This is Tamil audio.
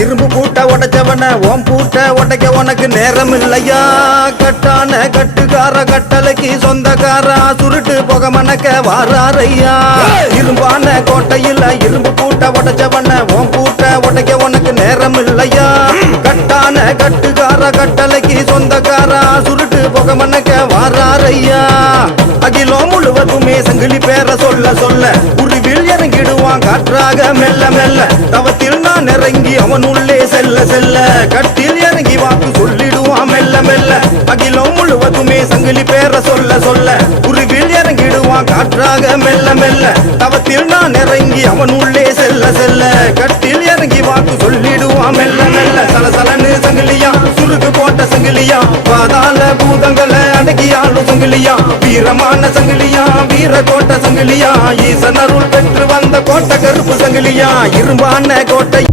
இரும்பு பூட்ட உடைச்சவன ஓம் பூட்ட உடைக்க உனக்கு நேரம் இல்லையா கட்டான கட்டுக்கார கட்டளைக்கு சொந்தக்காரா சுருட்டு புக மணக்க வாராரையா இரும்பான கோட்டையில் இரும்பு பூட்ட உடைச்சவன ஓம் பூட்ட உடைக்க உனக்கு நேரம் இல்லையா கட்டான கட்டுக்கார கட்டளைக்கு சொந்தக்காரா சுருட்டு புக மணக்க வாராரையா அகிலம் முழுவதுமே சங்கிலி பேர சொல்ல சொல்ல உருவில் இறங்கிடுவான் காற்றாக மெல்ல மெல்ல தவத்தில் நான் இறங்கி அவன் உள்ளே செல்ல செல்ல கட்டில் இறங்கி வாக்கு சொல்லிடுவான் மெல்ல மெல்ல அகிலம் முழுவதுமே சங்கிலி பேர சொல்ல சொல்ல உருவில் இறங்கிடுவான் காற்றாக மெல்ல மெல்ல தவத்தில் நான் இறங்கி அவன் உள்ளே செல்ல செல்ல கட்டில் இறங்கி வாக்கு சொல்லிடுவான் மெல்ல மெல்ல சலசலன்னு சங்கிலியா சுருக்கு போட்ட சங்கிலியா பாதாள பூதங்களை அடக்கியாளும் சங்கிலியா வீரமான சங்கிலியா வீர கோட்ட சங்கிலியா ஈசன் அருள் பெற்று வந்த கோட்டை கருப்பு சங்கிலியா இரும்பான கோட்டை